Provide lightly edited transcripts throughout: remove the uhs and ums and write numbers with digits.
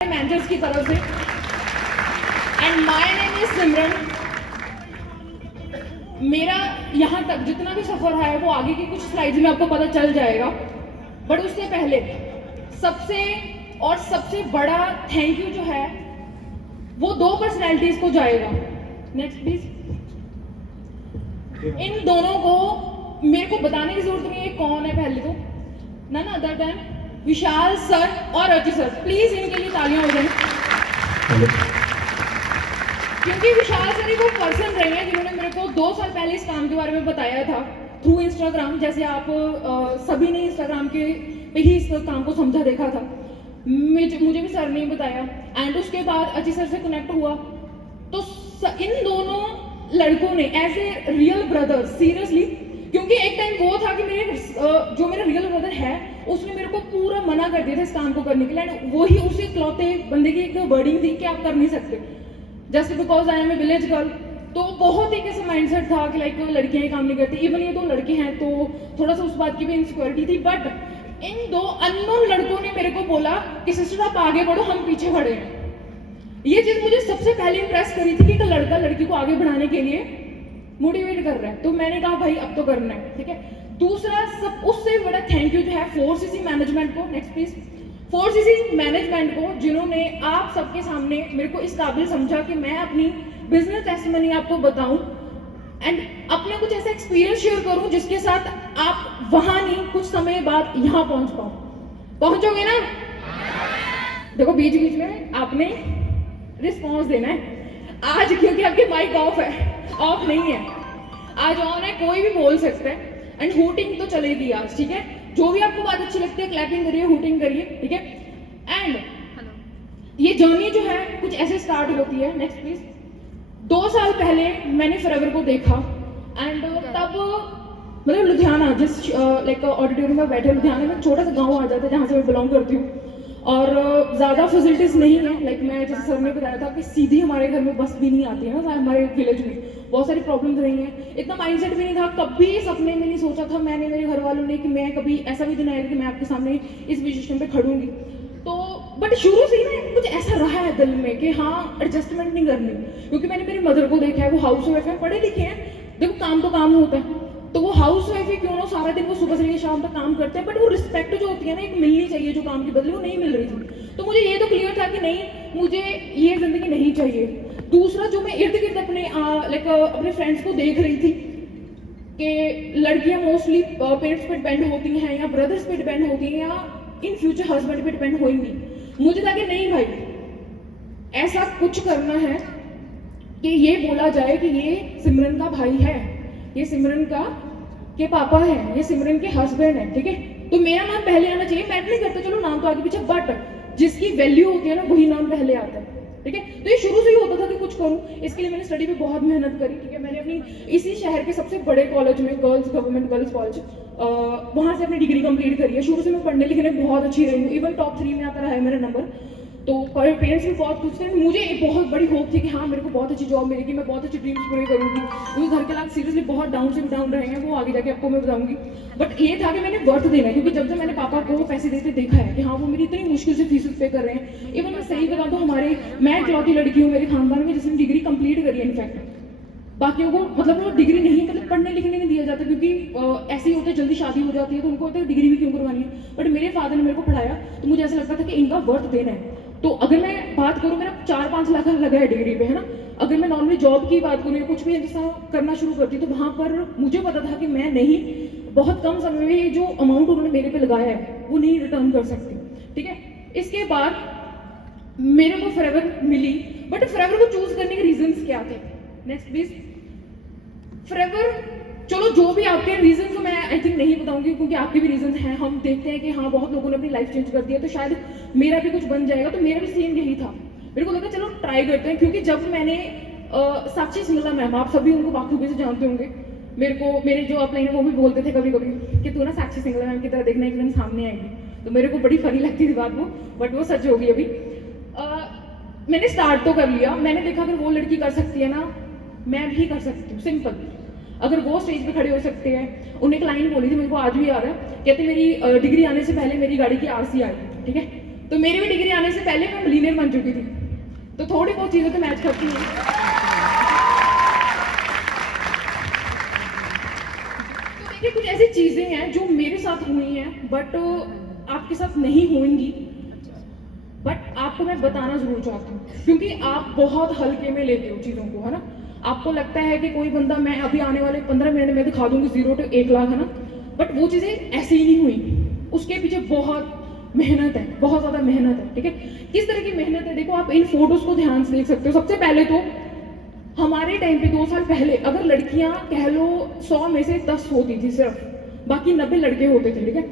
Managers की तरफ से। एंड माय नेम इज सिमरन। मेरा यहाँ तक जितना भी सफर है वो आगे की कुछ स्लाइड्स में आपको पता चल जाएगा, बट उससे पहले सबसे बड़ा थैंक यू जो है वो दो पर्सनैलिटीज को जाएगा। Next please. इन दोनों को मेरे को बताने की जरूरत नहीं है कौन है, पहले तो नन अदर देन विशाल सर और अर्ची सर। प्लीज इनके लिए तालियां हो जाए, क्योंकि विशाल सर ही वो पर्सन रहे हैं जिन्होंने मेरे को 2 साल पहले इस काम के बारे में बताया था थ्रू इंस्टाग्राम। जैसे आप सभी ने इंस्टाग्राम के पे ही इस काम को समझा देखा था, मुझे भी सर ने बताया। एंड उसके बाद अर्ची सर से कनेक्ट हुआ तो इन दोनों लड़कों ने as a real brother, seriously, क्योंकि एक टाइम वो था कि जो मेरा रियल ब्रदर है उसने मेरे को पूरा मना कर दिया था इस काम को करने के लिए। एंड वही उसी इकलौते बंदे की एक वर्डिंग थी कि आप कर नहीं सकते just because I am a village girl. तो बहुत एक ऐसा माइंडसेट था कि लाइक लड़कियां ही काम नहीं करती। इवन ये 2 लड़के हैं तो थोड़ा सा उस बात की भी इनसिक्योरिटी थी। बट इन 2 अननोन लड़कों ने मेरे को बोला कि सिस्टर आप आगे बढ़ो, हम पीछे खड़े हैं। ये चीज मुझे सबसे पहले इंप्रेस करी थी कि एक लड़का लड़की को आगे बढ़ाने के लिए मोटिवेट कर रहा है। तो मैंने कहा भाई अब तो करना है, ठीक है। दूसरा सब उससे बड़ा थैंक यू जो है 4cc मैनेजमेंट को। Next please. 4cc मैनेजमेंट को जिन्होंने आप सबके सामने मेरे को इस काबिल समझा कि मैं अपनी बिजनेस टेस्टिमनी आपको बताऊं एंड अपना कुछ ऐसा एक्सपीरियंस शेयर करूं जिसके साथ आप वहां नहीं कुछ समय बाद यहाँ पहुंच पाओ। पहुंचोगे ना? देखो बीच बीच में आपने रिस्पॉन्स देना है। आज क्योंकि आपके माइक ऑफ है, ऑफ नहीं है, आज ऑन है, कोई भी बोल सकता है। एंड हूटिंग तो चलेगी आज, ठीक है। जो भी आपको बात अच्छी लगती है क्लैपिंग करिए, हूटिंग करिए, ठीक है। एंड ये जर्नी जो है कुछ ऐसे स्टार्ट होती है। Next please. 2 साल पहले मैंने फॉरएवर को देखा एंड तब मतलब लुधियाना, जिस लाइक ऑडिटोरियम में बैठे, लुधियाना में छोटा सा गांव आ जाता है जहाँ से मैं बिलोंग करती हूँ और ज़्यादा फैसिलिटीज़ नहीं है। लाइक मैं जैसे सर ने बताया था कि सीधी हमारे घर में बस भी नहीं आती है ना, हमारे विलेज में बहुत सारी प्रॉब्लम्स रही हैं। इतना माइंडसेट भी नहीं था, कभी सपने में नहीं सोचा था मैंने, मेरे घर वालों ने, कि मैं कभी ऐसा भी दिन आएगा कि मैं आपके सामने इस पोजीशन पे खड़ूंगी। तो बट शुरू से ही ना कुछ ऐसा रहा है दिल में कि हाँ एडजस्टमेंट नहीं करनी, क्योंकि मैंने मेरी मदर को देखा है, वो हाउस वाइफ है, पढ़े लिखे हैं। देखो काम तो काम होता है, तो वो हाउस वाइफ ही क्यों ना सारा दिन वो सुबह से लेकर शाम तक काम करते हैं, बट वो रिस्पेक्ट जो होती है ना एक मिलनी चाहिए जो काम के बदले, वो नहीं मिल रही थी। तो मुझे ये तो क्लियर था कि नहीं, मुझे ये जिंदगी नहीं चाहिए। दूसरा जो मैं इर्द गिर्द अपने लाइक अपने फ्रेंड्स को देख रही थी कि लड़कियां मोस्टली पेरेंट्स पे डिपेंड होती हैं या ब्रदर्स पे डिपेंड होती हैं या इन फ्यूचर हस्बैंड पे डिपेंड होंगी। मुझे था कि नहीं भाई, ऐसा कुछ करना है कि ये बोला जाए कि ये सिमरन का भाई है, ये सिमरन का के पापा हैं, ये सिमरन के हस्बैंड है, ठीक है। तो मेरा नाम पहले आना चाहिए। मैटर नहीं करता चलो नाम तो आगे पीछे, बट जिसकी वैल्यू होती है ना वही नाम पहले आता है, ठीक है। तो ये शुरू से ही होता था कि कुछ करूं, इसके लिए मैंने स्टडी पे बहुत मेहनत करी, ठीक है। मैंने अपनी इसी शहर के सबसे बड़े कॉलेज में, गवर्नमेंट गर्ल्स कॉलेज, वहाँ से अपनी डिग्री कंप्लीट करी है। शुरू से मैं पढ़ने लिखने में बहुत अच्छी रही हूँ, इवन टॉप 3 में आता रहा है मेरा नंबर। तो पेरेंट्स भी बहुत खुश थे, मुझे एक बहुत बड़ी होप थी कि हाँ मेरे को बहुत अच्छी जॉब मिलेगी, मैं बहुत अच्छी ड्रीम्स पूरे करूँगी। क्योंकि घर के लाख सीरियसली बहुत डाउन से भी डाउन रहे हैं, वो आगे जाके आपको मैं बताऊंगी। बट ये था कि मैंने वर्थ देना है, क्योंकि जब से मैंने पापा को पैसे देते देखा है कि हाँ वो मेरी इतनी मुश्किल से फीस पे कर रहे हैं। इवन मैं सही बताऊँ तो हमारे कि मैं इकलौती लड़की हूँ मेरे खानदान में जिसने डिग्री कंप्लीट करी है। इनफैक्ट बाकियों को मतलब वो डिग्री नहीं, मतलब पढ़ने लिखने नहीं दिया जाता, क्योंकि ऐसे ही होता है, जल्दी शादी हो जाती है तो उनको होता है डिग्री भी क्यों करवानी है। बट मेरे फादर ने मेरे को पढ़ाया तो मुझे ऐसा लगता था कि इनका वर्थ देना है। तो अगर मैं बात करूँ, मेरा 4-5 लाख लगा है डिग्री पे, है ना। अगर मैं नॉर्मली जॉब की बात करूँ या कुछ भी ऐसा करना शुरू करती तो वहाँ पर मुझे पता था कि मैं नहीं, बहुत कम समय में ये जो अमाउंट उन्होंने मेरे पे लगाया है वो नहीं रिटर्न कर सकती। ठीक है, इसके बाद मेरे को फॉरएवर मिली, बट फॉरएवर को चूज करने के रीजंस क्या थे। Next please. फॉरएवर, चलो जो भी आपके रीजन, तो मैं आई थिंक नहीं बताऊंगी क्योंकि आपके भी रीजन हैं। हम देखते हैं कि हाँ बहुत लोगों ने अपनी लाइफ चेंज कर दिया, तो शायद मेरा भी कुछ बन जाएगा। तो मेरा भी सेम यही था, मेरे को लगा चलो ट्राई करते हैं। क्योंकि जब मैंने साक्षी सिंगला मैम, आप सभी उनको बाखूबी से जानते होंगे, मेरे जो अपलाइन है वो भी बोलते थे कभी कभी कि तू ना साक्षी सिंगला मैम की तरह देखना एक दिन सामने आएगी। तो मेरे को बड़ी फनी लगती थी बात वो, बट वो सच होगी अभी। मैंने स्टार्ट तो कर लिया, मैंने देखा अगर वो लड़की कर सकती है ना, मैं भी कर सकती हूँ। सिंपल, अगर वो स्टेज पे खड़े हो सकते हैं। उन्हें एक लाइन बोली थी, मेरे को आज भी याद है, कहते मेरी डिग्री आने से पहले मेरी गाड़ी की आरसी आई। ठीक है, तो मेरी भी डिग्री आने से पहले मैं मिलीनियर बन चुकी थी। तो थोड़ी बहुत चीजें तो मैच करती हैं। तो देखिए, कुछ ऐसी चीजें हैं जो मेरे साथ हुई हैं बट आपके साथ नहीं होंगी, बट आपको मैं बताना जरूर चाहती हूँ क्योंकि आप बहुत हल्के में लेते हो चीजों को, है ना। आपको लगता है कि कोई बंदा, मैं अभी आने वाले 15 मिनट में दिखा दूंगी 0 to 1 लाख, है ना। बट वो चीजें ऐसे ही नहीं हुई, उसके पीछे बहुत मेहनत है, बहुत ज्यादा मेहनत है। ठीक है, किस तरह की मेहनत है देखो, आप इन फोटोज को ध्यान से देख सकते हो। सबसे पहले तो हमारे टाइम पे 2 साल पहले अगर लड़कियां कह लो 100 में से 10 होती थी सिर्फ, बाकी 90 लड़के होते थे। ठीक है,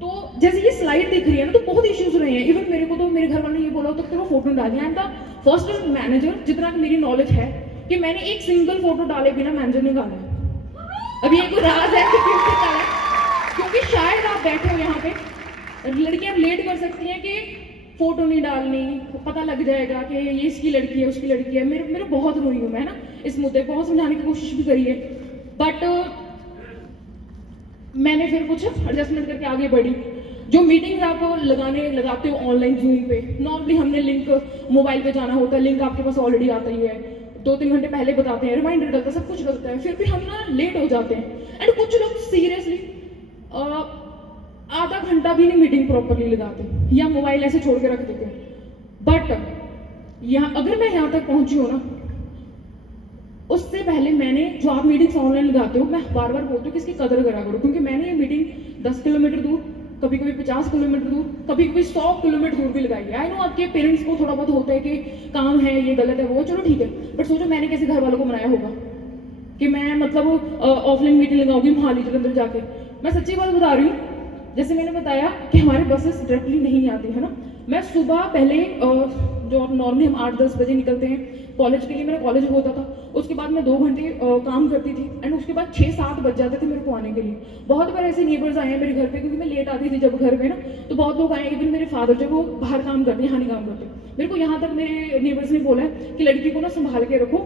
तो जैसे ये स्लाइड दिख रही है ना, तो बहुत इश्यूज रहे हैं। इवन मेरे को तो मेरे घर वालों ने ये बोला तो तेरा फोटो डालिए। आई एम द फर्स्ट मैनेजर, जितना कि मेरी नॉलेज है, कि मैंने एक सिंगल फोटो डाले बिना मैनेजर ने डाला। अभी एक राज है कि क्यों डाला है, क्योंकि शायद आप बैठे हो यहाँ पे, लड़कियां रिलेट कर सकती हैं कि फोटो नहीं डालनी, पता लग जाएगा कि ये इसकी लड़की है उसकी लड़की है। मेरे बहुत रोई हूँ मैं ना इस मुद्दे, बहुत समझाने की कोशिश भी करी है, बट मैंने फिर कुछ एडजस्टमेंट करके आगे बढ़ी। जो मीटिंग्स आप लगाते हो ऑनलाइन जूम पे, नॉर्मली हमने लिंक मोबाइल पे जाना होता है, लिंक आपके पास ऑलरेडी आता ही है, 2-3 घंटे पहले बताते हैं, रिमाइंडर डलता है, सब कुछ डलता है, फिर भी हम ना लेट हो जाते हैं। एंड कुछ लोग सीरियसली आधा घंटा भी नहीं मीटिंग प्रॉपरली लगाते या मोबाइल ऐसे छोड़ के रख देते हैं। बट यहाँ अगर मैं यहाँ तक पहुंची हूँ ना, उससे पहले मैंने, जो आप मीटिंग्स ऑनलाइन लगाते हो, मैं बार बार बोलती हूँ कि इसकी कदर करा करो, क्योंकि मैंने ये मीटिंग 10 किलोमीटर दूर, कभी कभी 50 किलोमीटर दूर, कभी कभी 100 किलोमीटर दूर भी लगाई है। आई नो आपके पेरेंट्स को थोड़ा बहुत होता है कि काम है, ये गलत है, वो चलो ठीक है, बट सोचो मैंने कैसे घर वालों को मनाया होगा कि मैं मतलब ऑफलाइन मीटिंग लगाऊंगी मोहाली जलंधर जाके। मैं सच्ची बात बता रही हूँ, जैसे मैंने बताया कि हमारे बसेस डायरेक्टली नहीं आती है ना। मैं सुबह पहले जो नॉर्मली हम 8-10 बजे निकलते हैं कॉलेज के लिए, मेरा कॉलेज होता था, उसके बाद मैं 2 घंटे काम करती थी, एंड उसके बाद 6-7 बज जाते थे मेरे को आने के लिए। बहुत बार ऐसे नेबर्स आए हैं मेरे घर पे, क्योंकि मैं लेट आती थी जब घर पे ना, तो बहुत लोग आए। इवन मेरे फादर जो वो बाहर काम करते हैं, यहाँ नहीं काम करते, मेरे को यहाँ तक मेरे नेबर्स ने बोला है कि लड़की को ना संभाल के रखो,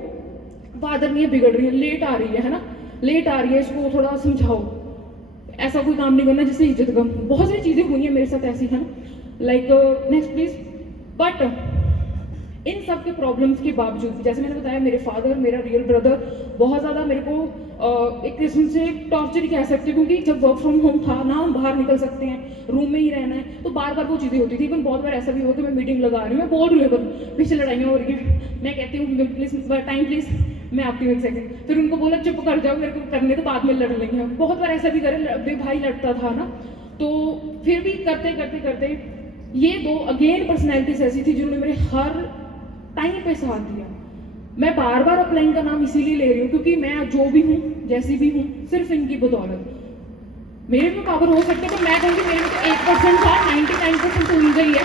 फादर नहीं है, बिगड़ रही है, लेट आ रही है ना, लेट आ रही है, इसको थोड़ा समझाओ, ऐसा कोई काम नहीं करना जिससे इज्जत कम। बहुत सारी चीजें हुई हैं मेरे साथ ऐसी, है ना। Like next please. But in सब के प्रॉब्लम्स के बावजूद, जैसे मैंने बताया, मेरे फादर, मेरा रियल ब्रदर बहुत ज़्यादा मेरे को एक किस्म से टॉर्चर कह सकते हैं, क्योंकि जब वर्क फ्रॉम होम था ना, हम बाहर निकल सकते हैं, रूम में ही रहना है, तो बार बार वो चीज़ें होती थी। इवन बहुत बार ऐसा भी हुआ कि मैं मीटिंग लगा रही हूँ, मैं बोल रही हूँ, पीछे लड़ाइयाँ हो रही हैं, मैं कहती हूँ प्लीज टाइम प्लीज, मैं आती हूँ 1 सेकंड, फिर उनको बोला चुप कर जाओ, मेरे को करने तो बाद में लड़ लेंगे। बहुत बार ऐसा भी करे, भाई लड़ता था ना, तो फिर भी करते करते करते ये 2 अगेन पर्सनैलिटीज ऐसी थी जिन्होंने मेरे हर टाइम पे साथ दिया। मैं बार बार अपलाइन का नाम इसीलिए ले रही हूँ क्योंकि मैं जो भी हूँ, जैसी भी हूँ, सिर्फ इनकी बदौलत। मेरे में पावर हो सकते तो मैं कहूँगी मेरे में तो 1% था, 99% तो उनका ही है।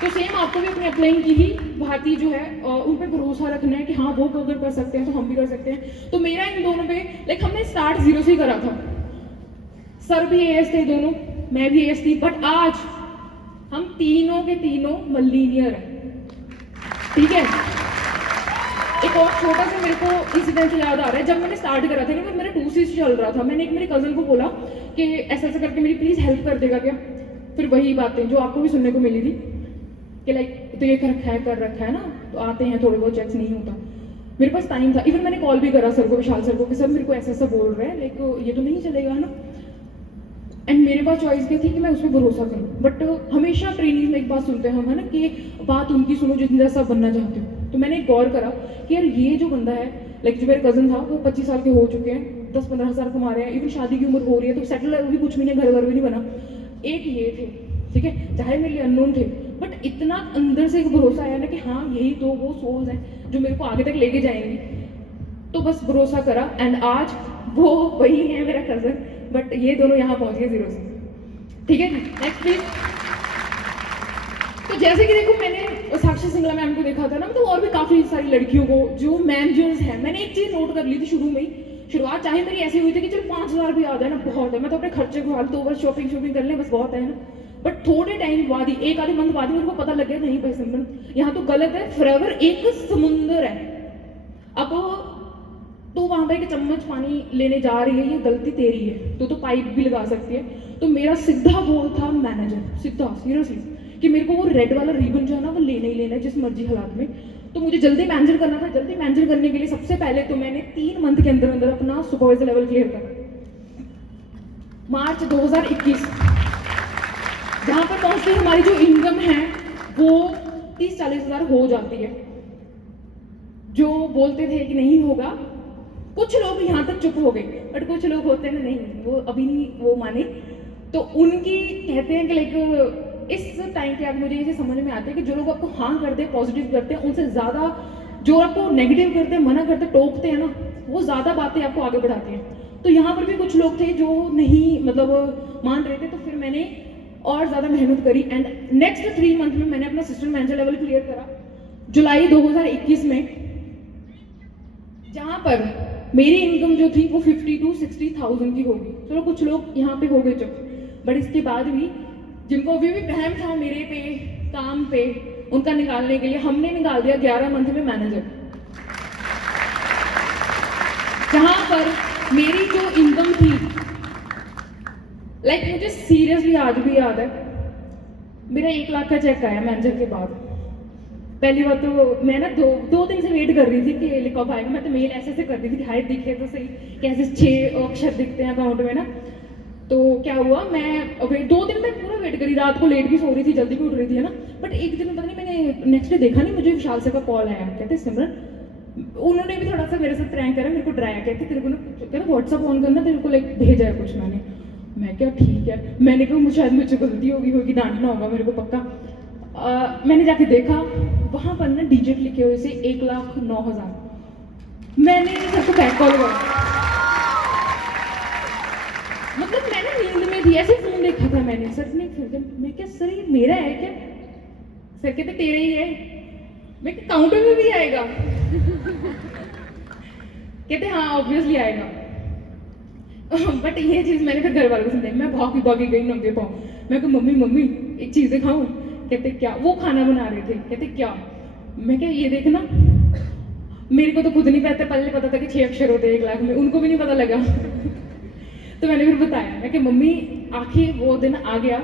तो सेम आपको भी अपने अपलाइन की ही भारतीय जो है उन पर भरोसा रखना है कि हाँ वो अगर कर सकते हैं तो हम भी कर सकते हैं। तो मेरा इन दोनों पे लाइक हमने स्टार्ट 0 से ही करा था। सर भी एएस थे दोनों, मैं भी एएस थी, बट आज हम तीनों के तीनों मल्लीनियर हैं। ठीक है, एक और छोटा सा मेरे को इंसिडेंट याद आ रहा है। जब मैंने स्टार्ट करा था ना, मेरा 2C चल रहा था, मैंने एक मेरे कजन को बोला कि ऐसा ऐसा करके मेरी प्लीज हेल्प कर देगा क्या। फिर वही बातें जो आपको भी सुनने को मिली थी, कि लाइक तो ये कर रखा है ना, तो आते हैं थोड़े बहुत चेक्स, नहीं होता। मेरे पास टाइम था, इवन मैंने कॉल भी करा सर को, विशाल सर को, कि सर मेरे को ऐसा ऐसा बोल रहे हैं, लाइक ये तो नहीं चलेगा है ना। एंड मेरे पास चॉइस भी थी कि मैं उस पर भरोसा करूँ, बट हमेशा ट्रेनिंग में एक बात सुनते हैं हम, है ना, कि बात उनकी सुनो जितनी जैसा बनना चाहते हो। तो मैंने एक गौर करा कि यार ये जो बंदा है, लाइक जो मेरे कजन था, वो 25 साल के हो चुके हैं, 10-15 हज़ार कमा रहे हैं, इवन शादी की उम्र हो रही है, तो सेटल भी कुछ महीने, घर वर भी नहीं बना। एक ये थे, ठीक है, चाहे मेरे लिए अननोन थे, बट इतना अंदर से एक भरोसा आया ना कि हाँ यही तो वो सोल्स हैं जो मेरे को आगे तक लेके जाएंगी। तो बस भरोसा करा, एंड आज वो वही है मेरा कजन, बट ये दोनों यहाँ पहुंच गए 0 से। ठीक है, नेक्स्ट प्लीज। तो जैसे कि देखो, मैंने साक्षी सिंगला मैम को देखा था ना, मतलब और भी काफी सारी लड़कियों को जो मैनेजर्स हैं, मैंने एक चीज नोट कर ली थी शुरू में ही। शुरुआत चाहे मेरी ऐसी हुई थी कि चलो 5,000 भी आ जाए ना, बहुत है, मैं तो अपने खर्चे को हाल 2 बार शॉपिंग कर लें, बस बहुत है ना। बट थोड़े टाइम बाद ही, एक आधे मंथ बाद ही मेरे को पता लग गया, नहीं भाई सिमरन यहाँ तो गलत है, फॉरएवर एक समुंदर है। अब तो वहां पर एक चम्मच पानी लेने जा रही है, ये गलती तेरी है, तो पाइप भी लगा सकती है। तो मेरा सीधा बोल था मैनेजर, सीधा सीरियसली, कि मेरे को वो रेड वाला रिबन जो है ना वो लेना ही लेना है, जिस मर्जी हालात में। तो मुझे जल्दी मैनेजर करना था। जल्दी मैनेजर करने के लिए सबसे पहले तो मैंने 3 मंथ के अंदर अंदर अपना सुपरवाइजर लेवल क्लियर करा। मार्च 2021 जहां पर पहुंचते हमारी जो इनकम है वो 30-40 हज़ार हो जाती है। जो बोलते थे कि नहीं होगा, कुछ लोग यहाँ तक चुप हो गए, बट कुछ लोग होते हैं ना, नहीं वो अभी नहीं वो माने, तो उनकी कहते हैं कि लाइक इस टाइम पे आप मुझे ये समझ में आते हैं कि जो लोग आपको हाँ करते हैं, पॉजिटिव करते हैं, उनसे ज़्यादा जो आपको नेगेटिव करते हैं, मना करते हैं, टोकते हैं ना, वो ज़्यादा बातें आपको आगे बढ़ाती हैं। तो यहाँ पर भी कुछ लोग थे जो नहीं मतलब मान रहे थे, तो फिर मैंने और ज़्यादा मेहनत करी, एंड नेक्स्ट 3 मंथ में मैंने अपना असिस्टेंट मैनेजर लेवल क्लियर करा जुलाई 2021 में, जहाँ पर मेरी इनकम जो थी वो 50 to 60,000 की होगी। चलो कुछ लोग यहाँ पे हो गए चुप, बट इसके बाद भी जिनको अभी भी वहम था मेरे पे, काम पे, उनका निकालने के लिए हमने निकाल दिया 11 मंथ में मैनेजर। जहाँ पर मेरी जो इनकम थी, लाइक मुझे सीरियसली आज भी याद है, मेरा 1 लाख का चेक आया मैनेजर के बाद। पहली बात तो मैं ना दो दिन से वेट कर रही थी कि कब आएगा। मैं तो मेल ऐसे कर रही थी कि हाय दिखे तो सही, कैसे 6 अक्षर दिखते हैं अकाउंट में ना। तो क्या हुआ, मैं 2 दिन में पूरा वेट करी, रात को लेट भी सो रही थी, जल्दी भी उठ रही थी, है ना। बट एक दिन पता नहीं, मैंने नेक्स्ट डे देखा नहीं, मुझे विशाल से का कॉल आया, कहते सिमरन, उन्होंने भी थोड़ा सा मेरे साथ प्रैंक करा, मेरे को डराया, कहते तेरे को ना, कहते व्हाट्सअप ऑन करना, तेरे को लाइक भेजा है कुछ मैंने। मैं क्या ठीक है, मैंने कहा शायद मुझे गलती होगी, डांटना होगा मेरे को पक्का। मैंने जाके देखा, वहां पर ना डिजिट लिखे हुए से 1,09,000। मैंने सबको बैक कॉल करा, मतलब मैं ना नींद में थी, ऐसे फोन देखा था मैंने। सर ने फिर मैं क्या सर ये मेरा है क्या? सर कहते तेरा ही है। मैं काउंटर में भी आएगा? कहते हाँ ऑब्वियसली आएगा। बट ये चीज मैंने फिर घर वालों को समझाई, मैं भागी गई नंगे पाँव। मैं कहा मम्मी एक चीज दिखाऊं? कहते क्या? वो खाना बना रहे थे। कहते क्या? मैं क्या ये देखना। मेरे को तो खुद नहीं पता था कि 6 अक्षर होते हैं 1 लाख में, उनको भी नहीं पता लगा। तो मैंने फिर बताया, मैं कि मम्मी आखिर वो दिन आ गया,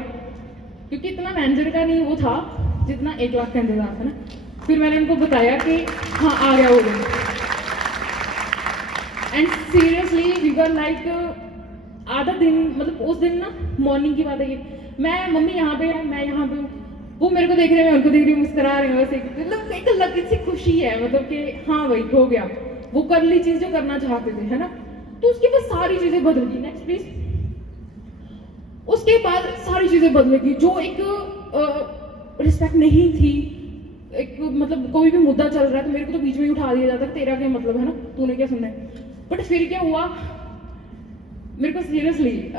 क्योंकि इतना मैनेजर का नहीं वो था जितना 1 लाख का इंतजार था ना। फिर मैंने उनको बताया कि हाँ आ गया वो दिन। And seriously we were like आधा दिन, मतलब उस दिन ना मॉर्निंग की बात है ये, मैं मम्मी यहाँ पे है, मैं यहाँ पे हूँ, वो मेरे को देख रहे हैं, मैं उनको देख रही हूँ, मुस्कुरा रहे हैं, वैसे मतलब एक अलग सी खुशी है, मतलब कि हाँ भाई हो गया, वो कर ली चीज जो करना चाहते थे, है ना। तो उसके बाद सारी चीजें बदल गई। Next please. उसके बाद सारी चीजें बदलेगी, जो एक रिस्पेक्ट नहीं थी, एक मतलब कोई भी मुद्दा चल रहा है तो मेरे को तो बीच में ही उठा दिया जाता है, तेरा क्या मतलब है ना, तूने क्या सुनना है। बट फिर क्या हुआ, मेरे को सीरियसली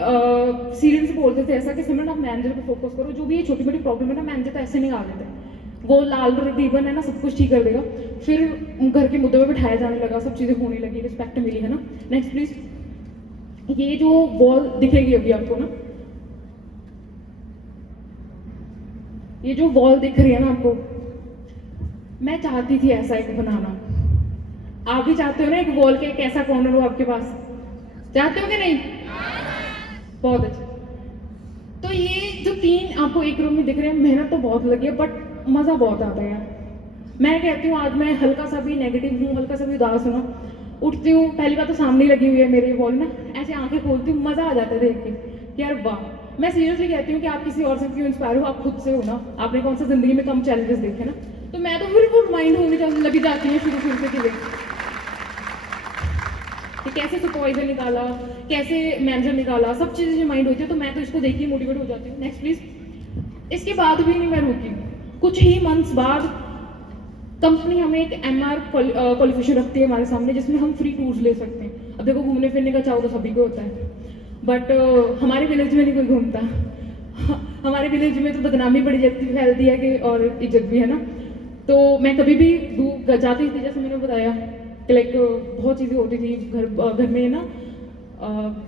सीरियस से बोलते थे ऐसा कि सिमरन आप मैनेजर पे फोकस करो, जो भी ये छोटी मोटी प्रॉब्लम है ना मैनेजर तो ऐसे निकाल देते हैं, वो लाल रिबन है ना सब कुछ ठीक कर देगा। फिर घर के मुद्दों पे बिठाया जाने लगा, सब चीज़ें होने लगी, रिस्पेक्ट मिली, है ना। Next please. ये जो वॉल दिखेगी अभी आपको ना, ये जो वॉल दिख रही है ना आपको, मैं चाहती थी ऐसा एक बनाना। आप भी चाहते हो ना एक वॉल के एक ऐसा कॉर्नर हो आपके पास, चाहते हो कि नहीं? बहुत अच्छा। तो ये जो 3 आपको एक रूम में दिख रहे हैं, मेहनत तो बहुत लगी है, बट मज़ा बहुत आता है यार। मैं कहती हूँ आज मैं हल्का सा भी नेगेटिव हूँ, हल्का सा भी उदास हूँ ना, उठती हूँ, पहली बात तो सामने लगी हुई है मेरे वॉल ना, ऐसे आंखें खोलती हूँ, मज़ा आ जाता है देख के कि यार वाह। मैं सीरियसली कहती हूँ कि आप किसी और से क्यों इंस्पायर हो, आप खुद से हो ना। आपने कौन सा ज़िंदगी में कम चैलेंजेस देखे ना, तो मैं तो फिर वो माइंड होने लगी जाती है शुरू से चीज़ें कि कैसे सुपरवाइजर निकाला, कैसे मैनेजर निकाला, सब चीज़ें माइंड होती है, तो मैं तो इसको देख के मोटिवेट हो जाती हूँ। Next please. इसके बाद भी नहीं मैं रुकी, कुछ ही मंथ्स बाद कंपनी हमें एक MR क्वालिफिकेशन रखती है हमारे सामने, जिसमें हम फ्री टूर्स ले सकते हैं। अब देखो घूमने फिरने का चाहो तो सभी को होता है, बट हमारे विलेज में नहीं कोई घूमता। हमारे विलेज में तो बदनामी बड़ी जल्दी फैलती है कि, और इज्जत भी है ना। तो मैं कभी भी जाती थी, जैसे मैंने बताया कि लाइक बहुत चीज़ें होती थी घर में ना,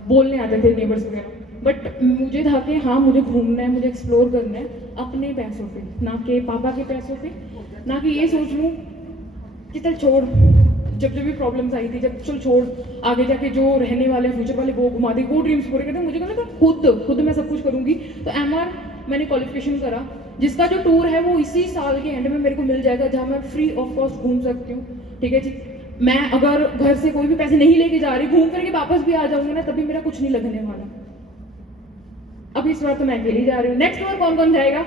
बोलने आते थे नेबर्स वगैरह, बट मुझे था कि हाँ मुझे घूमना है, मुझे एक्सप्लोर करना है अपने पैसों पे, ना कि पापा के पैसों पे, ना कि ये सोच लूँ कि चल छोड़, जब भी प्रॉब्लम्स आई थी, जब चल छोड़, आगे जाके जो रहने वाले फ्यूचर वाले वो घुमा दी, वो ड्रीम्स पूरे करते, मुझे कहना था खुद मैं सब कुछ करूँगी। तो MR मैंने क्वालिफिकेशन करा, जिसका जो टूर है वो इसी साल के एंड में मेरे को मिल जाएगा, जहाँ मैं फ्री ऑफ कॉस्ट घूम सकती हूँ। ठीक है जी, मैं अगर घर से कोई भी पैसे नहीं लेके जा रही, घूम करके वापस भी आ जाऊंगी ना, तभी मेरा कुछ नहीं लगने वाला। अब इस बार तो मैं अकेली जा रही हूँ, नेक्स्ट बार कौन कौन जाएगा?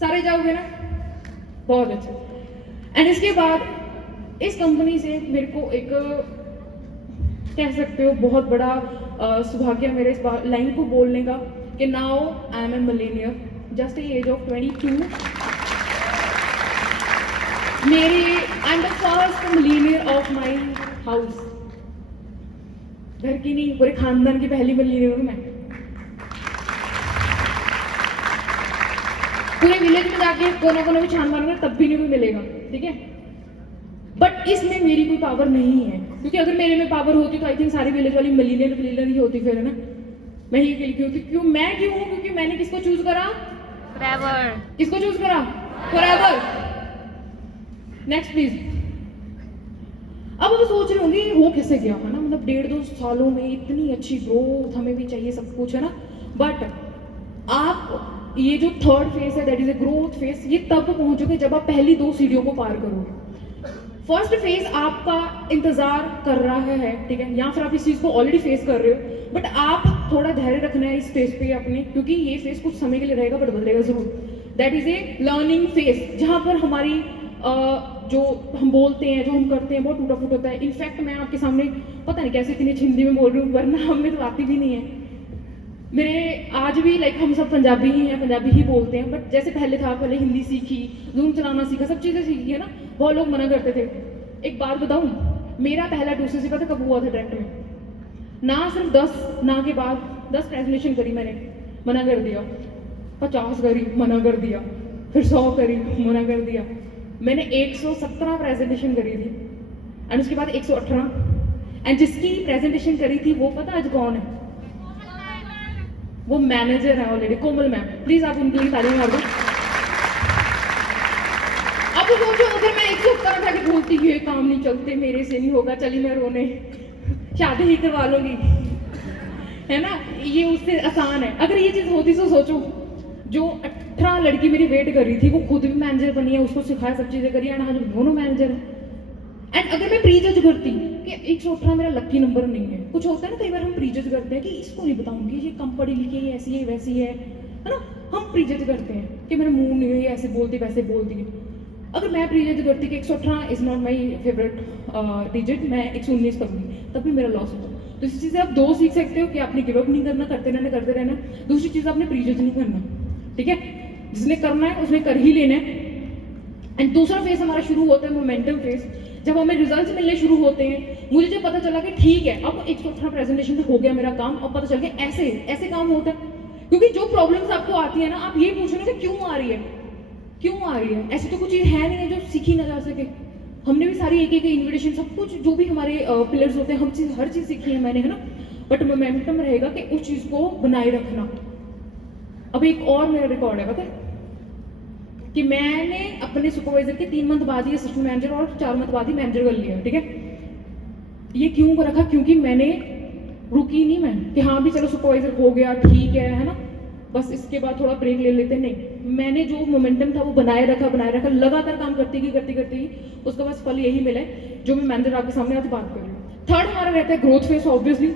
सारे जाओगे ना? बहुत अच्छा। एंड इसके बाद इस कंपनी से मेरे को एक कह सकते हो बहुत बड़ा सौभाग्य मेरे इस लाइन को बोलने का कि now I am a millionaire, just age of 22। मेरी I am the first millionaire of my house. घर की नहीं, पूरे खानदान की पहली मिलेनियर हूँ मैं। पूरे विलेज में जाके कोना कोना भी छान मारूंगा तब भी नहीं कोई मिलेगा, ठीक है। बट इसमें मेरी कोई पावर नहीं है, क्योंकि अगर मेरे में पावर होती तो आई थिंक सारी विलेज वाली मिलीनियर ही होती फिर, है ना। मैं ही अकेली क्यों, क्यों मैं क्यों हूँ? क्योंकि मैंने किसको चूज करा? फॉरएवर। किसको चूज करा? फॉरएवर। Next please. अब मैं सोच रही होंगी हो कैसे गया, है ना, मतलब 1.5-2 सालों में इतनी अच्छी ग्रोथ, हमें भी चाहिए सब कुछ, है ना। बट आप ये जो थर्ड फेज है, that is a growth phase, ये तब पहुंचोगे जब आप पहली 2 सीढ़ियों को पार करोगे। फर्स्ट फेज आपका इंतजार कर रहा है, ठीक है, या फिर आप इस चीज को ऑलरेडी फेस कर रहे हो, बट आप थोड़ा धैर्य रखना है इस फेज पे अपने, क्योंकि ये फेज कुछ समय के लिए रहेगा बट बदलेगा जरूर। That is a learning phase, जहां पर हमारी जो हम बोलते हैं, जो हम करते हैं, बहुत टूटा फूट होता है। इनफैक्ट मैं आपके सामने पता नहीं कैसे इतनी हिंदी में बोल रही हूँ, वरना हमें तो आती भी नहीं है। मेरे आज भी लाइक हम सब पंजाबी ही हैं, पंजाबी ही बोलते हैं, बट जैसे पहले था, पहले हिंदी सीखी, जूम चलाना सीखा, सब चीज़ें सीखी, है ना। बहुत लोग मना करते थे। एक बात बताऊं, मेरा पहला दूसरे से पता कब हुआ था डायरेक्ट में? ना सिर्फ 10 ना के बाद 10 प्रेजेंटेशन करी मैंने, मना कर दिया। 50 करी, मना कर दिया। फिर 100 करी, मना कर दिया। मैंने 117 प्रेजेंटेशन करी थी, एंड उसके बाद 118। एंड जिसकी प्रेजेंटेशन करी थी वो पता आज कौन है? वो मैनेजर है ऑलरेडी, कोमल मैम। प्लीज आप उनके लिए ताली मार दो। अब तो सोचो अगर मैं 117 था कि बोलती ये काम नहीं चलते, मेरे से नहीं होगा, चली मैं रोने, शादी ही करवा लूंगी, है ना, ये उससे आसान है। अगर ये चीज होती तो सोचो, जो 18 लड़की मेरी वेट कर रही थी वो खुद भी मैनेजर बनी है, उसको सिखाया, सब चीजें करी, एंड आज दोनों मैनेजर है। एंड अगर मैं प्री जज करती कि 118 मेरा लकी नंबर नहीं है, कुछ होता है ना कई बार हम प्री जज करते हैं कि इसको नहीं बताऊंगी, ये कम पढ़ी लिखी है, ऐसी है वैसी है ना, हम प्री जज करते हैं कि मेरा मुंह नहीं है, ऐसे बोलती वैसे बोलती है। अगर मैं प्री जज करती कि 118 is not my favourite digit, मैं 119 करूँगी, तब भी मेरा लॉस होता। तो इस चीज़ से आप 2 सीख सकते हो कि आपने गिव अप नहीं करना, करते रहना। दूसरी चीज़ आपने प्री जज नहीं करना, ठीक है। जिसने करना है उसने कर ही लेना है। एंड दूसरा फेज हमारा शुरू होता है मोमेंटम फेज, जब हमें रिजल्ट्स मिलने शुरू होते हैं। मुझे जब पता चला कि ठीक है अब 118 प्रेजेंटेशन पे हो गया मेरा काम, अब पता चल गया ऐसे काम होता है। क्योंकि जो प्रॉब्लम्स आपको आती है ना, आप ये पूछो ना कि क्यों आ रही है, ऐसी तो कुछ चीज़ है नहीं है जो सीखी ना जा सके। हमने भी सारी एक इन्विटेशन, सब कुछ जो भी हमारे पिलर्स होते हैं, हर चीज़ सीखी है मैंने, है ना। बट मोमेंटम रहेगा कि उस चीज़ को बनाए रखना। अब एक और मेरा रिकॉर्ड है, पता है कि मैंने अपने सुपरवाइजर के 3 मंथ बाद ही असिस्टेंट मैनेजर और 4 मंथ बाद ही मैनेजर कर लिया, ठीक है। ये क्यों रखा? क्योंकि मैंने रुकी नहीं मैं कि हाँ भी चलो सुपरवाइजर हो गया, ठीक है ना। बस इसके बाद थोड़ा ब्रेक ले लेते, नहीं, मैंने जो मोमेंटम था वो बनाए रखा, लगातार काम करती गई, उसका बस फल यही मिला है जो मैं मैनेजर आपके सामने आज बात कर रही हूँ। थर्ड हमारा रहता है ग्रोथ फेस, ऑब्वियसली,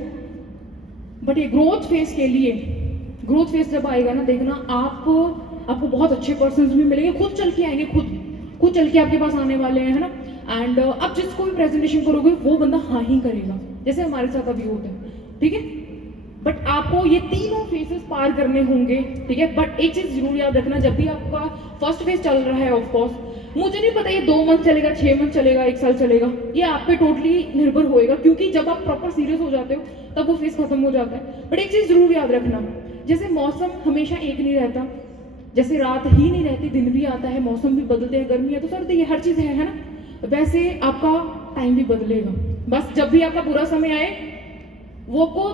बट ये ग्रोथ फेस के लिए, ग्रोथ फेस जब आएगा ना, देखना आपको बहुत अच्छे पर्सन भी मिलेंगे, खुद चल के आएंगे, खुद चल के आपके पास आने वाले हैं, है ना। एंड अब जिसको भी प्रेजेंटेशन करोगे वो बंदा हाँ ही करेगा, जैसे हमारे साथ अभी होता है, ठीक है। बट आपको ये तीनों फेसेस पार करने होंगे, ठीक है। बट एक चीज जरूर याद रखना, जब भी आपका फर्स्ट फेज चल रहा है, ऑफकोर्स मुझे नहीं पता ये 2 मंथ चलेगा, 6 मंथ चलेगा, 1 साल चलेगा, ये आप पे टोटली निर्भर होएगा, क्योंकि जब आप प्रॉपर सीरियस हो जाते हो तब वो फेज खत्म हो जाता है। बट एक चीज जरूर याद रखना, जैसे मौसम हमेशा एक नहीं रहता, जैसे रात ही नहीं रहती, दिन भी आता है, मौसम भी बदलते हैं, गर्मी है तो सर्दी है, हर चीज है ना, वैसे आपका टाइम भी बदलेगा। बस जब भी आपका बुरा समय आए, वो को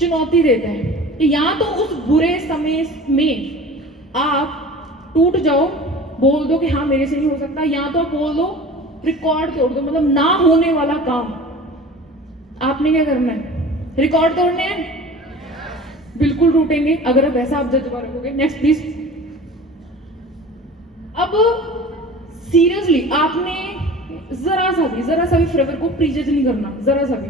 चुनौती देता है कि या तो उस बुरे समय में आप टूट जाओ, बोल दो कि हाँ मेरे से नहीं हो सकता, या तो आप बोल दो, रिकॉर्ड तोड़ दो, मतलब ना होने वाला काम आपने क्या करना है, रिकॉर्ड तोड़ने हैं, बिल्कुल टूटेंगे अगर आप वैसा आप जज्बा रखोगे। Next please. अब सीरियसली आपने जरा सा भी फ्रेवर को प्रीजज नहीं करना, जरा सा भी,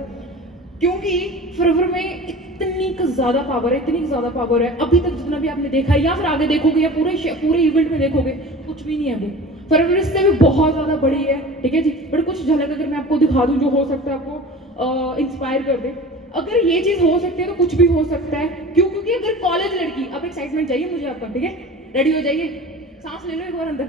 क्योंकि फ्रेवर में इतनी ज्यादा पावर है, अभी तक जितना भी आपने देखा है या फिर आगे देखोगे या पूरे इवेंट में देखोगे, कुछ भी नहीं है वो। फ्रेवर इससे भी बहुत ज्यादा बड़ी है, ठीक है जी। बट कुछ झलक अगर मैं आपको दिखा दूं जो हो सकता है आपको इंस्पायर कर दे, अगर ये चीज हो सकती है तो कुछ भी हो सकता है। क्यों? क्योंकि अगर कॉलेज लड़की, अब एक्साइटमेंट चाहिए मुझे आपका, ठीक है, रेडी हो जाइए, सांस ले लो एक बार अंदर,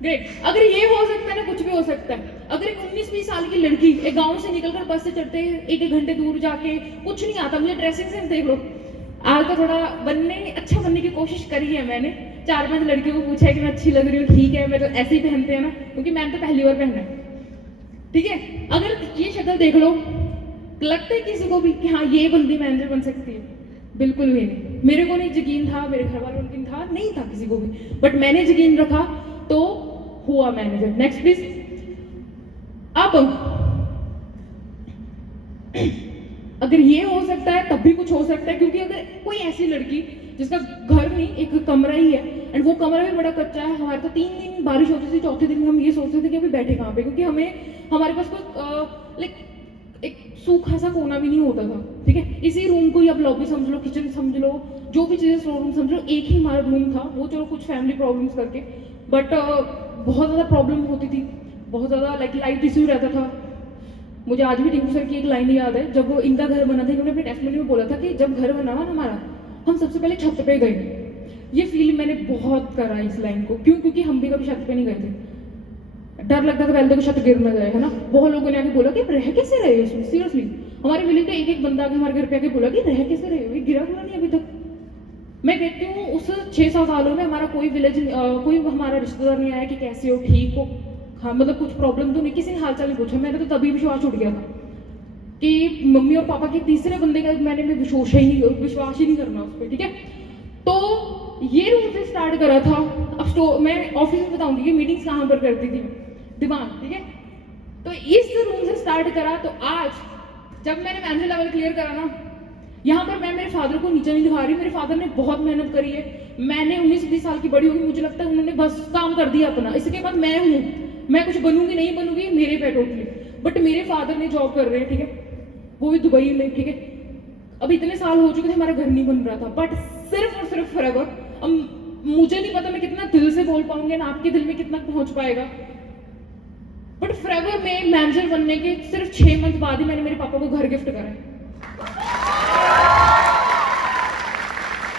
ग्रेट। अगर ये हो सकता है ना, कुछ भी हो सकता है। अगर एक 19-20 साल की लड़की एक गांव से निकलकर बस से चढ़ते 1-1 घंटे दूर जाके, कुछ नहीं आता मुझे, ड्रेसिंग सेंस देख लो, आज तो थोड़ा अच्छा बनने की कोशिश करी है मैंने, 4-5 लड़कियों को पूछा है कि मैं अच्छी लग रही हूँ, ठीक है, मैं तो ऐसे ही पहनते हैं ना, क्योंकि मैंने तो पहली बार पहना है, ठीक है। अगर ये शक्ल देख लो, लगता है किसी को भी कि हाँ ये बंदी मैनेजर बन सकती है? बिल्कुल भी नहीं। मेरे को नहीं यकीन था, मेरे घर वालों को यकीन था, नहीं था किसी को भी, बट मैंने यकीन रखा तो हुआ मैनेजर। Next please. अब अगर ये हो सकता है तब भी कुछ हो सकता है, क्योंकि अगर कोई ऐसी लड़की जिसका घर नहीं एक कमरा ही है, एंड वो कमरा भी बड़ा कच्चा है, हमारे तो 3 दिन बारिश होती थी, चौथे दिन हम ये सोचते थे कि अभी बैठे कहाँ पे, क्योंकि हमारे पास कोई लाइक एक सूखा सा कोना भी नहीं होता था, ठीक है। इसी रूम को ही आप लॉबी समझ लो, किचन समझ लो, जो भी चीजें स्टोर रूम समझ लो, एक ही हमारा रूम था वो, चलो कुछ फैमिली प्रॉब्लम्स करके, बट बहुत ज़्यादा प्रॉब्लम होती थी, बहुत ज़्यादा लाइट इश्यू रहता था। मुझे आज भी टिंकू सर की एक लाइन याद है, जब इनका घर बना था, इन्होंने अपने टेस्टमोनी में बोला था कि जब घर बना ना हमारा, हम सबसे पहले छत पे गए। ये फील मैंने बहुत करा इस लाइन को, क्यों? क्योंकि हम भी कभी छत पे नहीं गए थे, डर लगता था पहले तो छत गिर ना जाए, है ना। बहुत लोगों ने आके बोला कि रह कैसे रहे हो इसमें, सीरियसली हमारे विलेज का एक बंदा आके हमारे घर पे आके बोला कि रह कैसे रहे हो, ये गिरा नहीं अभी तक। मैं कहती हूँ उस 6-7 सालों में हमारा कोई कोई हमारा रिश्तेदार नहीं आया कि कैसे हो, ठीक हो, हाँ मतलब कुछ प्रॉब्लम तो नहीं, किसी ने हालचाल नहीं पूछा। मैंने तो तभी विश्वास उठ गया था कि मम्मी और पापा के तीसरे बंदे का मैंने विश्वास ही नहीं करना उस पर, ठीक है। तो ये रूम से स्टार्ट करा था। अब मैं ऑफिस में बताऊंगी कि मीटिंग्स कहाँ पर करती थी, दिमाग, ठीक है। तो इस रूम से स्टार्ट करा, तो आज जब मैंने मैनेजर लेवल क्लियर करा ना, यहाँ पर मैं मेरे फादर को नीचे नहीं दिखा रही, मेरे फादर ने बहुत मेहनत करी है। मैंने 19-20 साल की बड़ी होगी, मुझे लगता है उन्होंने बस काम कर दिया अपना, इसके बाद मैं हूँ, मैं कुछ बनूंगी नहीं बनूंगी मेरे पे टोटली। बट मेरे फादर ने जॉब कर रहे हैं, ठीक है, वो भी दुबई में, ठीक है। अब इतने साल हो चुके थे, हमारा घर नहीं बन रहा था, बट सिर्फ और सिर्फ फॉरएवर। अब मुझे नहीं पता मैं कितना दिल से बोल पाऊंगी ना, आपके दिल में कितना पहुंच पाएगा, बट फॉरएवर में मैनेजर बनने के सिर्फ 6 मंथ बाद ही मैंने मेरे पापा को घर गिफ्ट करा है।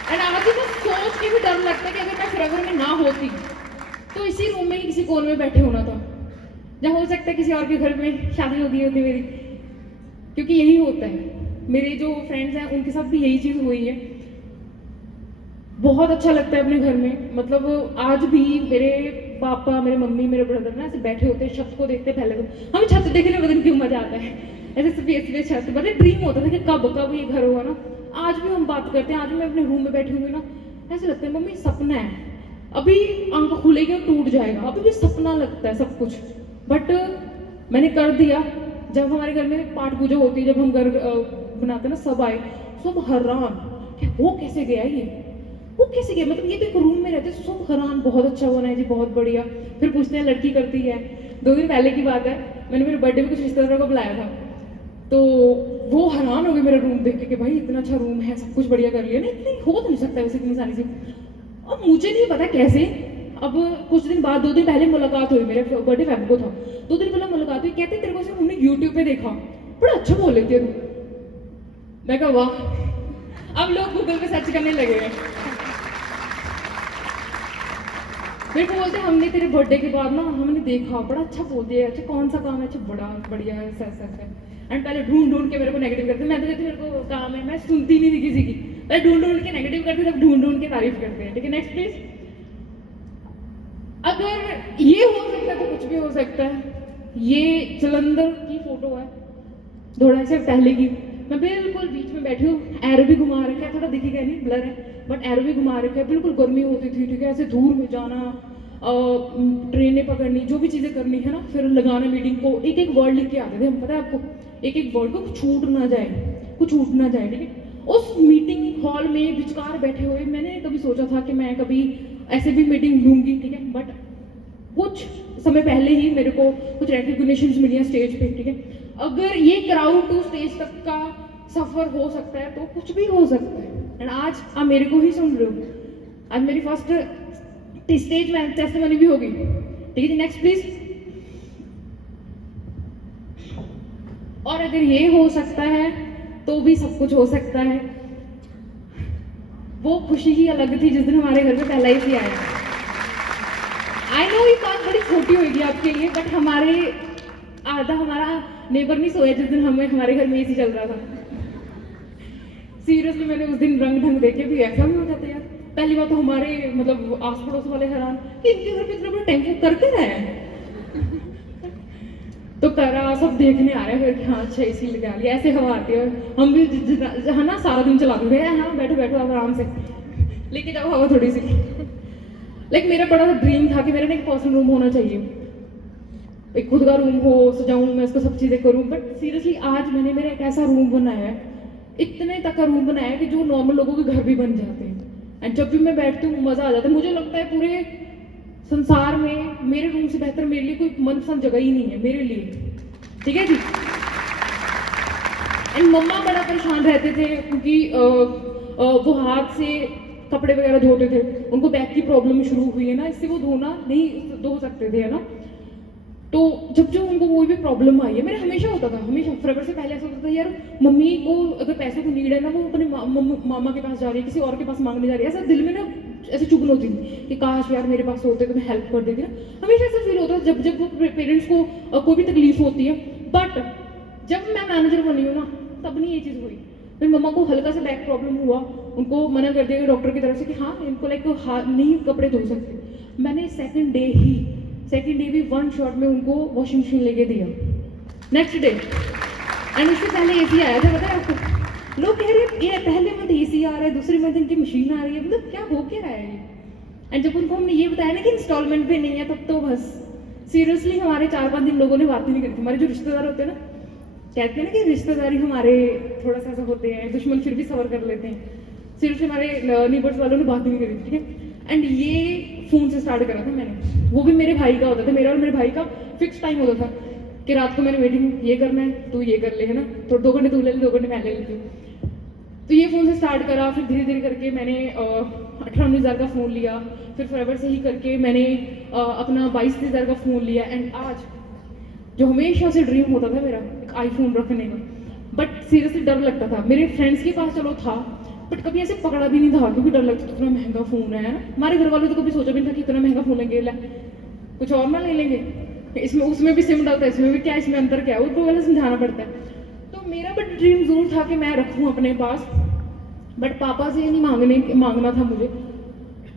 एंड आज भी बस सोच के भी डर लगता है कि अगर मैं फॉरएवर में ना होती तो इसी रूम में ही किसी कोने में बैठे होना था, जहाँ हो सकता है किसी और के घर में शादी हो गई होती मेरी, क्योंकि यही होता है। मेरे जो फ्रेंड्स हैं उनके साथ भी यही चीज हुई है। बहुत अच्छा लगता है अपने घर में, मतलब आज भी मेरे पापा, मेरे मम्मी, मेरे ब्रदर ना ऐसे बैठे होते हैं, छत को देखते, पहले तो हमें छत देखने में पता नहीं क्यों मजा आता है, ऐसे सफेद छत, बड़े ड्रीम होता था कि कब ये घर होगा ना। आज भी हम बात करते हैं, आज भी मैं अपने रूम में बैठी हुई ना, ऐसे लगता है मम्मी सपना है, अभी आंख खुलेगी और टूट जाएगा, अभी भी सपना लगता है सब कुछ, बट मैंने कर दिया। जब हमारे घर में पाठ पूजा होती है, जब हम घर बनाते ना, सब आए, सब हैरान कि वो कैसे गया ये, वो कैसे गया, मतलब ये तो एक रूम में रहते, सब हैरान, बहुत अच्छा बना है जी, बहुत बढ़िया। फिर पूछते हैं लड़की करती है। 2 दिन पहले की बात है, मैंने मेरे बर्थडे में कुछ रिश्तेदारों को बुलाया था, तो वो हैरान हो गए मेरा रूम देख के कि भाई इतना अच्छा रूम है, सब कुछ बढ़िया कर लिया। नहीं इतनी हो तो नहीं सकता वैसे इतनी सारी चीज। अब मुझे नहीं पता कैसे, अब कुछ दिन बाद 2 दिन पहले मुलाकात हुई, मेरे बर्थडे फेब को था, 2 दिन पहले मुलाकात हुई, कहते तेरे को सिर्फ हमने यूट्यूब पे देखा, बड़ा अच्छा बोल लेती है तू। मैं कहा वाह, अब लोग गूगल पे सर्च करने लगे हैं। मेरे को बोलते हमने तेरे बर्थडे के बाद ना हमने देखा, बड़ा अच्छा बोलती है, अच्छा कौन सा काम है, अच्छा बड़ा बढ़िया है, ऐसा ऐसा है। एंड पहले ढूंढ ढूंढ के मेरे को नेगेटिव करते, मैं तो कहती मेरे को काम है, मैं सुनती नहीं थी किसी की, पहले ढूंढ ढूंढ के नेगेटिव करते, तब ढूंढ ढूंढ के तारीफ करते हैं। ठीक है, नेक्स्ट प्लीज। अगर ये हो सकता है तो कुछ भी हो सकता है। ये जलंधर की फोटो है, थोड़ा से पहले की, मैं बिल्कुल बीच में बैठी हूँ, एरो भी घुमा रखा है, थोड़ा दिखेगा नहीं, ब्लर है, बट एरो भी घुमा रखा है, बिल्कुल गर्मी होती थी, ठीक है, ऐसे धूल में जाना, ट्रेनें पकड़नी, जो भी चीज़ें करनी है ना, फिर लगाना मीटिंग को, एक एक वर्ड लिख के आते थे हम, पता है आपको, एक एक वर्ड को छूट ना जाए, कुछ छूट ना जाए, ठीक है। उस मीटिंग हॉल में विचकार बैठे हुए मैंने कभी सोचा था कि मैं कभी ऐसे भी मीटिंग लूंगी, ठीक है, बट कुछ समय पहले ही मेरे को कुछ रिकग्निशंस मिली हैं स्टेज पे, ठीक है। अगर ये क्राउड टू स्टेज तक का सफर हो सकता है तो कुछ भी हो सकता है। एंड आज आप मेरे को ही सुन रहे हो, आज मेरी फर्स्ट स्टेज में टेस्टमनी भी होगी, ठीक है। Next please. और अगर ये हो सकता है तो भी सब कुछ हो सकता है। वो खुशी ही अलग थी जिस दिन हमारे घर में पहला ही आया। आई नो ये बात बड़ी छोटी होगी आपके लिए, बट हमारा नेबर नहीं सोया जिस दिन हमारे घर में एसी चल रहा था। सीरियसली मैंने उस दिन रंग ढंग देखे भी, ऐसा भी हो जाता है यार। पहली बात तो हमारे मतलब आस पड़ोस वाले हैरान कि इनके घर पे इतना बड़ा टेम्पो करके रहे हैं। तो करा, सब देखने आ रहे हैं फिर, हाँ अच्छा एसी लगा लिया, ऐसे हवा आती है, हम भी है ना सारा दिन चलाते थे, हाँ बैठो बैठो आप आराम से लेके जाओ हवा थोड़ी सी। लाइक मेरा बड़ा ड्रीम था कि मेरा ना एक पर्सनल रूम होना चाहिए, एक खुद का रूम हो, सजाऊं मैं इसको, सब चीज़ें करूं। बट सीरियसली आज मैंने मेरा एक ऐसा रूम बनाया है, इतने तक का रूम बनाया है कि जो नॉर्मल लोगों के घर भी बन जाते हैं। एंड जब भी मैं बैठती हूँ मज़ा आ जाता है। मुझे लगता है पूरे संसार में मेरे रूम से बेहतर मेरे लिए कोई मनपसंद जगह ही नहीं है मेरे लिए, ठीक है जी। एंड मम्मा बड़ा परेशान रहते थे क्योंकि वो हाथ से कपड़े वगैरह धोते थे, उनको बैक की प्रॉब्लम शुरू हुई है ना, इससे वो धोना नहीं धो सकते थे, है ना। तो जब जो उनको कोई भी प्रॉब्लम आई है, मेरा हमेशा होता था, हमेशा फरवरी से पहले ऐसा होता था यार मम्मी को अगर पैसों की नीड है ना, वो अपने मामा के पास जा रही है, किसी और के पास मांगने जा रही है, ऐसा दिल में ना ऐसे चुभन होती थी कि काश यार मेरे पास होते तो मैं हेल्प कर देती ना। हमेशा ऐसा फील होता है जब जब वो पेरेंट्स को कोई भी तकलीफ होती है। बट जब मैं मैनेजर बनी हूँ ना, तब नहीं ये चीज़ हुई। मेरी मम्मा को हल्का सा बैक प्रॉब्लम हुआ, उनको मना कर दिया डॉक्टर की तरफ से कि हाँ इनको लाइक नहीं कपड़े धो सकते। मैंने सेकंड डे भी 1 शॉट में उनको वॉशिंग मशीन लेके दिया, नेक्स्ट डे। एंड उससे पहले एसी आया था, पता है आपको। लोग कह रहे हैं ये पहले मंथ एसी आ रहा है, दूसरे मंथ इनकी मशीन आ रही है, मतलब क्या हो क्या रहा है ये। एंड जब उनको हमने ये बताया ना कि इंस्टॉलमेंट पे नहीं है, तब तो बस सीरियसली हमारे 4-5 दिन लोगों ने बात ही नहीं करी थी। हमारे जो रिश्तेदार होते हैं ना, कहते हैं ना कि रिश्तेदारी हमारे थोड़ा सा ऐसा होते हैं, दुश्मन फिर भी सबर कर लेते हैं। सीरियसली हमारे नीबर्स वालों ने बात ही नहीं करी थी, ठीक है। एंड ये फ़ोन से स्टार्ट करा था मैंने, वो भी मेरे भाई का होता था, मेरा और मेरे भाई का फिक्स टाइम होता था कि रात को मैंने मीटिंग ये करना है, तू ये कर ले, है ना, तो 2 घंटे तू ले ले, 2 घंटे मैं ले लेती हूँ। तो ये फ़ोन से स्टार्ट करा, फिर धीरे धीरे करके मैंने 18-19 हज़ार का फ़ोन लिया, फिर फॉरएवर से ही करके मैंने अपना 22-23 हज़ार का फ़ोन लिया। एंड आज जो हमेशा से ड्रीम होता था मेरा एक आईफोन रखने का, बट सीरियसली डर लगता था। मेरे फ्रेंड्स के पास चलो था, बट कभी ऐसे पकड़ा भी नहीं था क्योंकि डर लगता था, इतना महंगा फ़ोन है ना। हमारे घर वालों ने तो कभी सोचा भी नहीं था कि इतना महंगा फ़ोन लेंगे, कुछ और ना ले लेंगे, इसमें उसमें भी सिम डालता है, इसमें भी क्या, इसमें अंतर क्या है, उनको पहले समझाना पड़ता है। तो मेरा बट ड्रीम ज़रूर था कि मैं रखूँ अपने पास, बट पापा से नहीं मांगना था मुझे।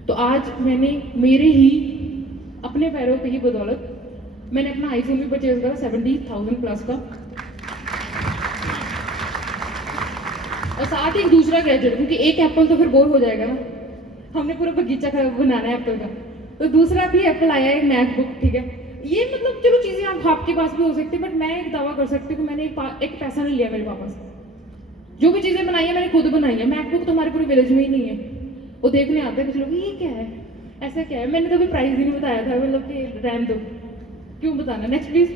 तो आज मैंने मेरे ही अपने पैरों पे ही बदौलत मैंने अपना आईफोन भी परचेज करा 70,000 प्लस का, और साथ ही एक दूसरा गैजेट, क्योंकि एक एप्पल तो फिर बोर हो जाएगा ना, हमने पूरा बगीचा बनाना है एप्पल का। तो दूसरा भी एप्पल आया है, मैकबुक, ठीक है। ये मतलब चलो चीज़ें आपके पास भी हो सकती है, बट मैं एक दावा कर सकती हूँ कि मैंने एक पैसा नहीं लिया मेरे पापा से। जो भी चीज़ें बनाई है मैंने खुद बनाई है। मैकबुक तो हमारे पूरे विलेज में ही नहीं है। वो देखने आते हैं कुछ लोग, ये क्या है, ऐसा क्या है। मैंने तो अभी प्राइस ही नहीं बताया था, मतलब कि रैम दो, क्यों बताना। Next please.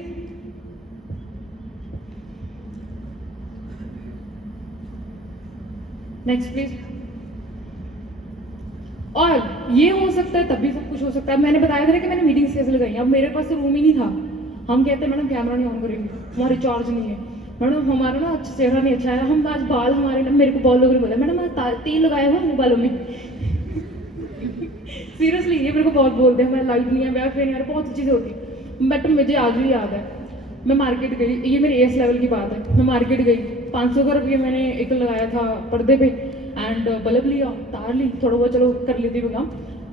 Next please. और ये हो सकता है, तब भी सब कुछ हो सकता है। मैंने बताया था कि मैंने मीटिंग्स कैसे लगाई। अब मेरे पास तो रूम ही नहीं था। हम कहते हैं मैडम कैमरा नहीं ऑन करेंगे, हमारा रिचार्ज नहीं है, मैडम हमारा ना चेहरा नहीं अच्छा है, हम आज बाल हमारे ना, मेरे को बहुत लोगों ने बोला मैडम आज तेल लगाया हुआ हमने बालों में। सीरियसली ये मेरे को बहुत बोलते हैं, हमारा लाइट नहीं है, वैसे नहीं आ रहा, बहुत चीज़ें होती हैं। बट मुझे आज भी याद है, मैं मार्केट गई, ये मेरे एस लेवल की बात है। मैं मार्केट गई, 500 का रुपये मैंने एक लगाया था पर्दे पे, एंड बल्ब लिया, तार ली, थोड़ा बहुत चलो कर लेती हूँ काम।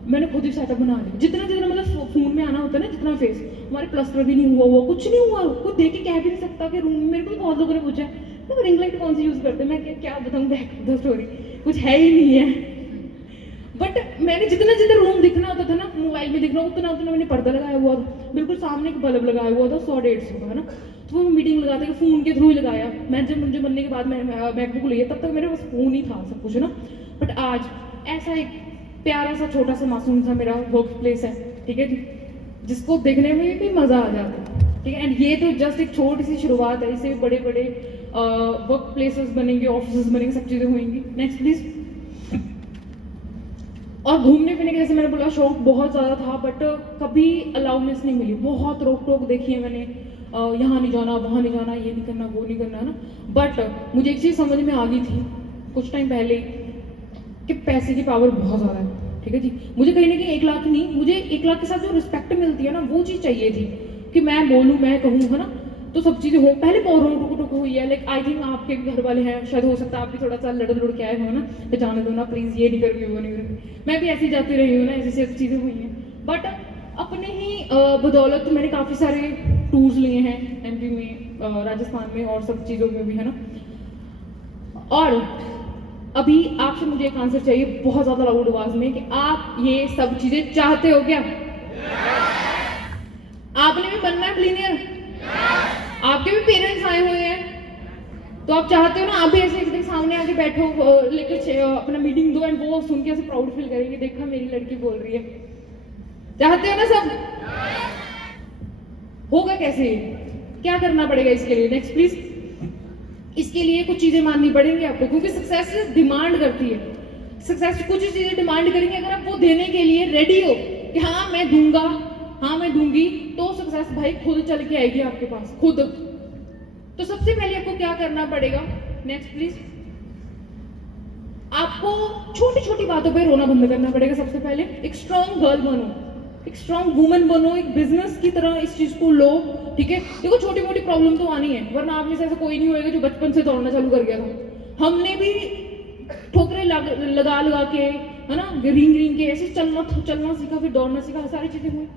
मैंने खुद ही सेटअप बना लिया, जितना जितना मतलब फोन में आना होता है ना, जितना फेस। हमारे प्लस्टर भी नहीं हुआ, कुछ नहीं हुआ, कोई देख के कह भी नहीं सकता कि रूम में। मेरे को बहुत लोगों ने पूछा तो रिंग लाइट कौन सी यूज़ करते हैं, मैं क्या बताऊँ बैक द स्टोरी, कुछ है ही नहीं है। बट मैंने जितना जितना रूम दिखना होता था ना, मोबाइल में दिखना उतना उतना मैंने पर्दा लगाया हुआ था, बिल्कुल सामने एक बल्ब लगाया हुआ था 100-150 का, है ना। तो वो मीटिंग लगाते कि फ़ोन के थ्रू ही लगाया। मैं जब मुझे बनने के बाद मैंने मैकबुक लिया, तब तक मेरे पास फ़ोन ही था सब कुछ, है ना। बट आज ऐसा एक प्यारा सा छोटा सा मासूम सा मेरा वर्क प्लेस है, ठीक है जी, जिसको देखने में भी मज़ा आ जाता है, ठीक है। एंड ये तो जस्ट एक छोटी सी शुरुआत है, इससे भी बड़े बड़े वर्क प्लेसेस बनेंगे, ऑफिस बनेंगे, सब चीज़ें होंगी। Next please. और घूमने फिरने के जैसे मैंने बोला शौक बहुत ज़्यादा था, बट कभी अलाउनेस नहीं मिली। बहुत रोक टोक देखी है मैंने, यहाँ नहीं जाना, वहाँ नहीं जाना, ये नहीं करना, वो नहीं करना, है ना। बट मुझे एक चीज़ समझ में आ गई थी कुछ टाइम पहले कि पैसे की पावर बहुत ज़्यादा है, ठीक है जी। मुझे कहीं ना कहीं 1 लाख नहीं, मुझे 1 लाख के साथ जो रिस्पेक्ट मिलती है ना, वो चीज़ चाहिए थी कि मैं बोलूँ, मैं कहूँ, है ना। तो सब चीज़ें हो, पहले बहुत रुक हुई है। लाइक आई थिंक आपके भी घर वाले हैं, शायद हो सकता है आप भी थोड़ा सा लड़ के आए हो ना, तो जाने दो ना प्लीज़, ये नहीं करूँगी, वो नहीं करूँगी। मैं भी ऐसी जाती रही हूँ ना, ऐसी चीज़ें हुई हैं। बट अपने ही बदौलत मैंने काफ़ी सारे टूर्स लिए हैं एमपी में, राजस्थान में और सब चीज़ों में भी, है ना। और अभी आपसे मुझे एक आंसर चाहिए बहुत ज़्यादा लाउड आवाज़ में कि आप ये सब चीज़ें चाहते हो क्या? आपने भी बनना है बिलियनियर? आपके भी पेरेंट्स आए हुए हैं, तो आप चाहते हो ना आप भी ऐसे एक दिन सामने आके बैठो, लेकर अपना मीटिंग दो, एंड वो सुन के ऐसे प्राउड फील करेंगे, देखा मेरी लड़की बोल रही है। चाहते हो ना सब? होगा कैसे, क्या करना पड़ेगा इसके लिए? Next please. इसके लिए कुछ चीजें माननी पड़ेंगी आपको, क्योंकि सक्सेस डिमांड करती है। सक्सेस कुछ चीजें डिमांड करेंगे, अगर आप वो देने के लिए रेडी हो कि हाँ मैं दूंगा, हाँ मैं दूंगी, तो सक्सेस भाई खुद चल के आएगी आपके पास, खुद। तो सबसे पहले आपको क्या करना पड़ेगा? Next please. आपको छोटी छोटी बातों पे रोना बंद करना पड़ेगा। सबसे पहले एक स्ट्रॉन्ग गर्ल बनो, एक स्ट्रॉन्ग वुमन बनो, एक बिजनेस की तरह इस चीज को लो, ठीक है। देखो छोटी मोटी प्रॉब्लम तो आनी है, वरना आप में से ऐसा कोई नहीं होएगा जो बचपन से दौड़ना चालू कर गया था। हमने भी ठोकरे लगा लगा के, है ना, रिंग के ऐसे चलना सीखा, फिर दौड़ना सीखा, सारी चीजें हुई,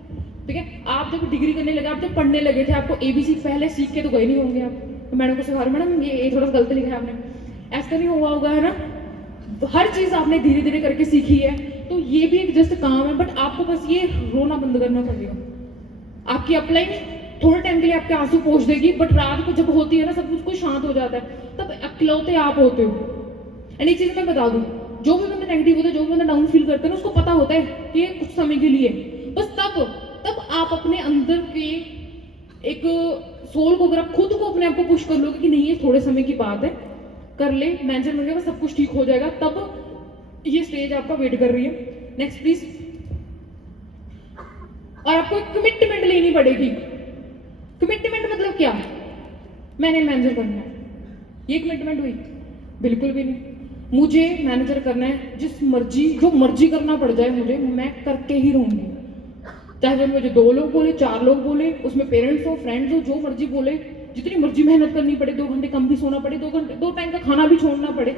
ठीक है। आप जब डिग्री करने लगे, आप जब पढ़ने लगे थे, आपको ABC पहले सीख के तो गए नहीं होंगे आप, तो मैडम को सिखा रहे मैडम ये थोड़ा सा गलत लिखा है आपने, ऐसा नहीं हुआ होगा, है ना। तो हर चीज आपने धीरे धीरे करके सीखी है, तो ये भी एक जस्ट काम है। बट आपको बस ये रोना बंद करना पड़ेगा। आपकी अपलाइन थोड़े टाइम के लिए आपके आंसू पोंछ देगी, बट रात को जब होती है ना, सब कुछ शांत हो जाता है, तब अकेलौते आप होते हो। एंड एक चीज मैं बता दूं, जो भी बंदा नेगेटिव होता है, जो भी बंदा डाउन फील करता है ना, उसको पता होता है कि ये कुछ समय के लिए, बस तब आप अपने अंदर के एक सोल को, अगर आप खुद को अपने आप को पुश कर लोगे कि नहीं ये थोड़े समय की बात है, कर ले, मेंशन होगा, सब कुछ ठीक हो जाएगा, तब ये स्टेज आपका वेट कर रही है। Next please. और आपको एक कमिटमेंट लेनी पड़ेगी। कमिटमेंट मतलब क्या? मैंने मैनेजर करना है, ये कमिटमेंट हुई? बिल्कुल भी नहीं। मुझे मैनेजर करना है, जो मर्जी करना पड़ जाए मुझे, मैं करके ही रहूंगी, चाहे वो मुझे 2 लोग बोले, 4 लोग बोले, उसमें पेरेंट्स हो, फ्रेंड्स हो, जो मर्जी बोले, जितनी मर्जी मेहनत करनी पड़े, 2 घंटे कम भी सोना पड़े, 2 टाइम का खाना भी छोड़ना पड़े,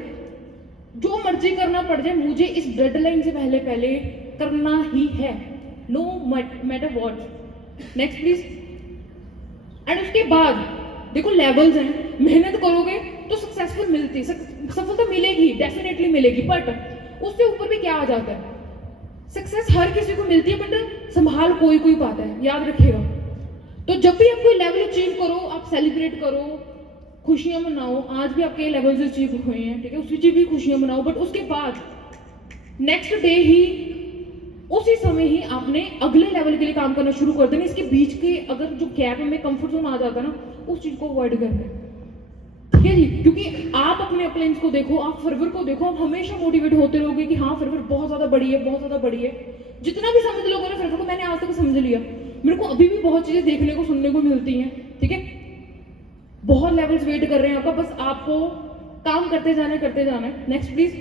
जो मर्जी करना पड़ जाए, मुझे इस डेडलाइन से पहले करना ही है, no matter what. Next please. And उसके बाद देखो लेवल्स हैं, मेहनत करोगे तो सक्सेसफुल मिलती, सफलता मिलेगी, डेफिनेटली मिलेगी, बट उससे ऊपर भी क्या आ जाता है? सक्सेस हर किसी को मिलती है, बट संभाल कोई पाता है, याद रखिएगा। तो जब भी आप कोई लेवल अचीव करो, आप सेलिब्रेट करो, खुशियां मनाओ, आज भी आपके लेवल्स अचीव हुए हैं, ठीक है, उसकी भी खुशियां मनाओ, बट उसके बाद नेक्स्ट डे ही उसी समय ही आपने अगले लेवल के लिए काम करना शुरू कर देना। इसके बीच के अगर जो गैप में कंफर्ट जोन आ जाता है ना, उस चीज को अवॉइड करना है, ठीक है जी। क्योंकि आप अपने अपलाइंस को देखो, आप फर्वर को देखो, आप हमेशा मोटिवेट होते रहोगे कि हाँ फर्वर बहुत ज्यादा बड़ी है, बहुत ज्यादा बड़ी है। जितना भी समझ लोगे ना फर्वर को, मैंने आज तक समझ लिया, मेरे को अभी भी बहुत चीजें देखने को सुनने को मिलती हैं, ठीक है। बहुत लेवल्स वेट कर रहे हैं आपका, बस आपको काम करते जाना है। Next please.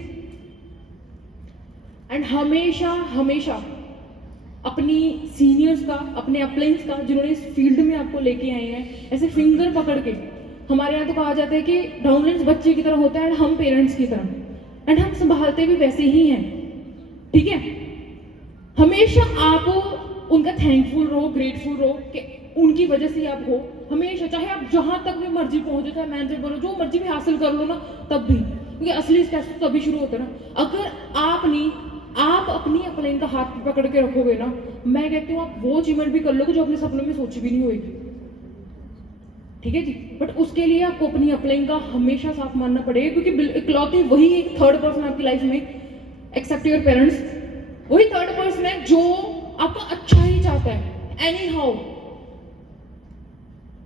एंड हमेशा हमेशा अपनी सीनियर्स का, अपने अपलाइंस का, जिन्होंने इस फील्ड में आपको लेके आए हैं, ऐसे फिंगर पकड़ के, हमारे यहाँ तो कहा जाता है कि डाउनलाइंस बच्चे की तरह होता है, हम पेरेंट्स की तरह, एंड हम संभालते भी वैसे ही हैं, ठीक है। हमेशा आप उनका थैंकफुल रहो, ग्रेटफुल रहो कि उनकी वजह से आप हो, हमेशा, चाहे आप जहां तक भी मर्जी पहुंचो, चाहे मैनेजर बनो, जो मर्जी भी हासिल कर लो ना, तब भी, क्योंकि असली स्टेप्स तो तभी शुरू होता है ना। अगर आप अपनी अपलाइन का हाथ पकड़ के रखोगे ना, मैं कहती हूँ आप वो अचीवमेंट भी कर लोगे जो अपने सपनों में सोची भी नहीं होगी, ठीक है जी। बट उसके लिए आपको अपनी अपलाइन का हमेशा साथ मानना पड़ेगा, क्योंकि इकलौती वही एक थर्ड पर्सन आपकी लाइफ में, एक्सेप्ट योर पेरेंट्स, वही थर्ड पर्सन है जो आपका अच्छा ही चाहता है एनी हाउ।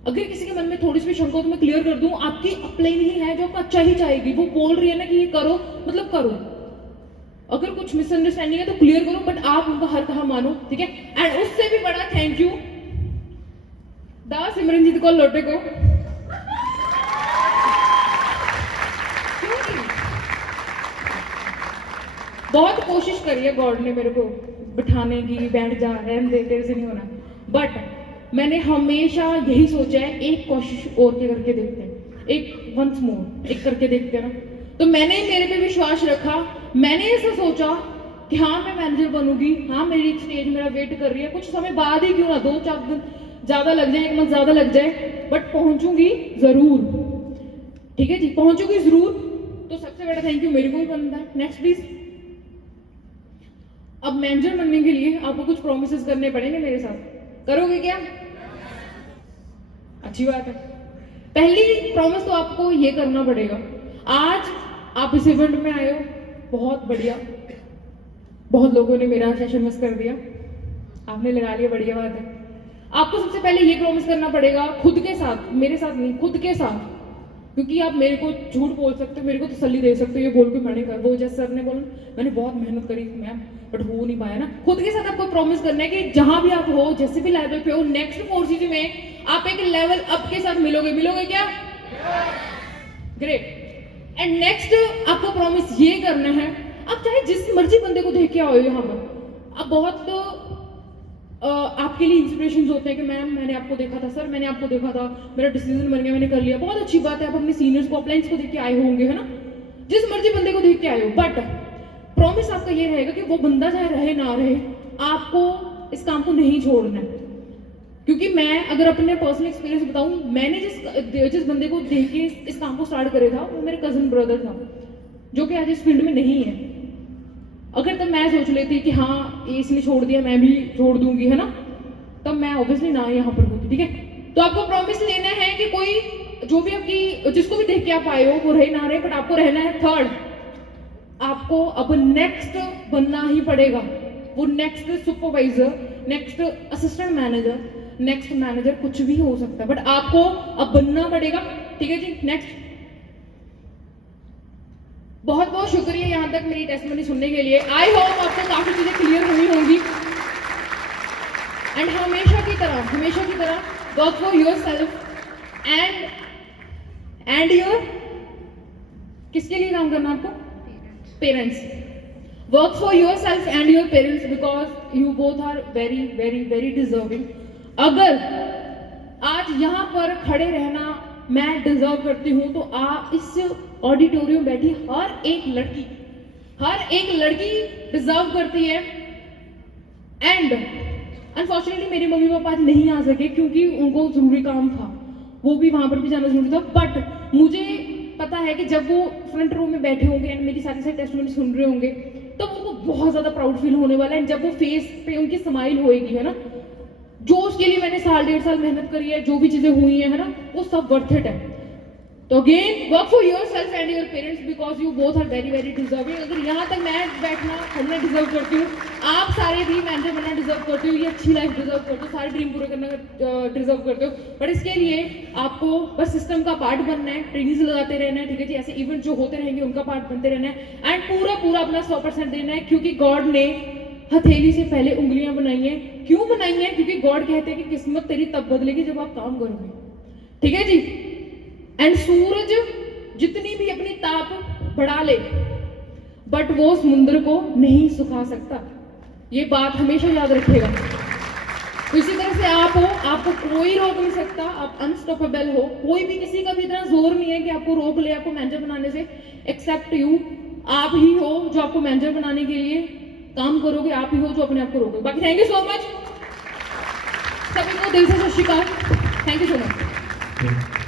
अगर किसी के मन में थोड़ी सी भी शंका हो तो मैं क्लियर कर दूं, आपकी अपलाइन ही है जो आपका अच्छा ही चाहेगी। वो बोल रही है ना कि ये करो, मतलब करो। अगर कुछ मिसअंडरस्टैंडिंग है तो क्लियर करो, बट आप उनका हर कहा मानो, ठीक है। एंड उससे भी बड़ा थैंक यू दा सिमरनजीत कौर लोटे को, बहुत कोशिश करी है गॉड ने मेरे को बिठाने की, बैठ जा, रहने दे, तेरे से नहीं होना, बट मैंने हमेशा यही सोचा है एक कोशिश और के करके देखते हैं, एक वंस मोर, एक करके देखते हैं ना। तो मैंने मेरे पे विश्वास रखा, मैंने ऐसा सोचा कि हाँ मैं मैनेजर बनूंगी, हाँ मेरी एक स्टेज मेरा वेट कर रही है, कुछ समय बाद ही क्यों ना, 2-4 दिन ज्यादा लग जाए, 1 मंथ ज्यादा लग जाए, बट पहुंचूंगी जरूर, ठीक है जी, पहुंचूंगी जरूर। तो सबसे बड़ा थैंक यू मेरे को ही बनता है। Next please. अब मैनेजर बनने के लिए आपको कुछ प्रोमिसेस करने पड़ेंगे मेरे साथ, करोगे क्या? अच्छी बात है। पहली प्रॉमिस तो आपको ये करना पड़ेगा, आज आप इस इवेंट में आए हो, बहुत बढ़िया, बहुत लोगों ने मेरा सेशन मिस कर दिया, आपने लगा लिया, बढ़िया बात है। आपको सबसे पहले ये प्रॉमिस करना पड़ेगा खुद के साथ, मेरे साथ नहीं, खुद के साथ, क्योंकि आप मेरे को झूठ बोल सकते हो, मेरे को तसल्ली दे सकते हो, ये बोल के मैंने कर, वो जैसे सर ने बोला मैंने बहुत मेहनत करी मैम, बट हो नहीं पाया ना। खुद के साथ आपको प्रॉमिस करना है कि जहां भी आप हो, जैसे भी लेवल पे हो, नेक्स्ट 4 सीजन में आप एक लेवल अप के साथ मिलोगे क्या? ग्रेट। एंड नेक्स्ट आपको प्रॉमिस ये करना है, आप चाहे जिस मर्जी बंदे को देख के आओ यहाँ पर, आप बहुत आपके लिए इंस्पिरेशंस होते हैं कि मैम मैंने आपको देखा था, सर मैंने आपको देखा था, मेरा डिसीजन बन गया, मैंने कर लिया, बहुत अच्छी बात है। आप अपने सीनियर्स को, अपलाइंस को देख के आए होंगे, है ना, जिस मर्जी बंदे को देख के आए हो, बट प्रॉमिस आपका ये रहेगा कि वो बंदा चाहे रहे ना रहे, आपको इस काम को नहीं छोड़ना है। क्योंकि मैं अगर अपने पर्सनल एक्सपीरियंस बताऊं, मैंने जिस बंदे को देख के इस काम को स्टार्ट करे था, वो मेरे कजन ब्रदर था, जो कि आज इस फील्ड में नहीं है। अगर तब मैं सोच लेती कि हाँ इसने छोड़ दिया, मैं भी छोड़ दूंगी, है ना, तब मैं ऑब्वियसली ना यहाँ पर होती, ठीक है। तो आपको प्रॉमिस लेना है कि कोई जो भी आपकी, जिसको भी देख के आप आए हो, वो रहे ना रहे, बट आपको रहना है थर्ड। आपको अब नेक्स्ट बनना ही पड़ेगा, वो next supervisor, next assistant manager, next manager, कुछ भी हो सकता है, बट आपको अब बनना पड़ेगा, ठीक है जी। नेक्स्ट। बहुत बहुत शुक्रिया यहाँ तक मेरी टेस्टमनी सुनने के लिए। आई होप आपको काफी चीजें क्लियर हुई होंगी। एंड हमेशा की तरह work for yourself and your, किसके लिए काम करना आपको? Parents. Work for yourself and your parents, because you both are very very very deserving. अगर आज यहाँ पर खड़े रहना मैं डिजर्व करती हूँ, तो आप इस ऑडिटोरियम बैठी हर एक लड़की डिजर्व करती है। एंड अनफॉर्चुनेटली मेरे मम्मी पापा आज नहीं आ सके, क्योंकि उनको जरूरी काम था, वो भी वहां पर भी जाना जरूरी था। बट मुझे पता है कि जब वो फ्रंट रो में बैठे होंगे एंड मेरी सारी टेस्टमनी सुन रहे होंगे, तो उनको बहुत ज्यादा प्राउड फील होने वाला है। जब वो फेस पे उनकी स्माइल होएगी, है ना, जो उसके लिए मैंने 1.5 साल मेहनत करी है, जो भी चीजें हुई है ना, वो सब वर्थ इट है। तो again work for yourself and your parents because you both are very very deserving. अगर यहाँ तक मैं बैठना पढ़ना डिजर्व करती हूँ, आप सारे भी मैनेजर बनना डिजर्व करते हो, ये अच्छी लाइफ डिजर्व करते हो, सारे ड्रीम पूरे करना डिजर्व करते हो। बट इसके लिए आपको बस सिस्टम का पार्ट बनना है, ट्रेनिंग्स लगाते रहना है, ठीक है जी, ऐसे इवेंट जो होते रहेंगे उनका पार्ट बनते रहना है एंड पूरा पूरा अपना 100% देना है, क्योंकि गॉड ने हथेली से पहले उंगलियां बनाई हैं। क्यों बनाई हैं? क्योंकि गॉड कहते हैं कि किस्मत तेरी तब बदलेगी जब आप काम करोगे, ठीक है जी। एंड सूरज जितनी भी अपनी ताप बढ़ा ले बट वो समुद्र को नहीं सुखा सकता, ये बात हमेशा याद रखिएगा। तो इसी तरह से आप हो, आपको कोई रोक नहीं सकता, आप अनस्टॉपेबल हो, कोई भी किसी का भी इतना जोर नहीं है कि आपको रोक ले आपको मैनेजर बनाने से, एक्सेप्ट यू। आप ही हो जो आपको मैनेजर बनाने के लिए काम करोगे, आप ही हो जो अपने आप को रोकोगे। बाकी थैंक यू सो मच, सभी को दिल से सत श्री अकाल, थैंक यू सो मच।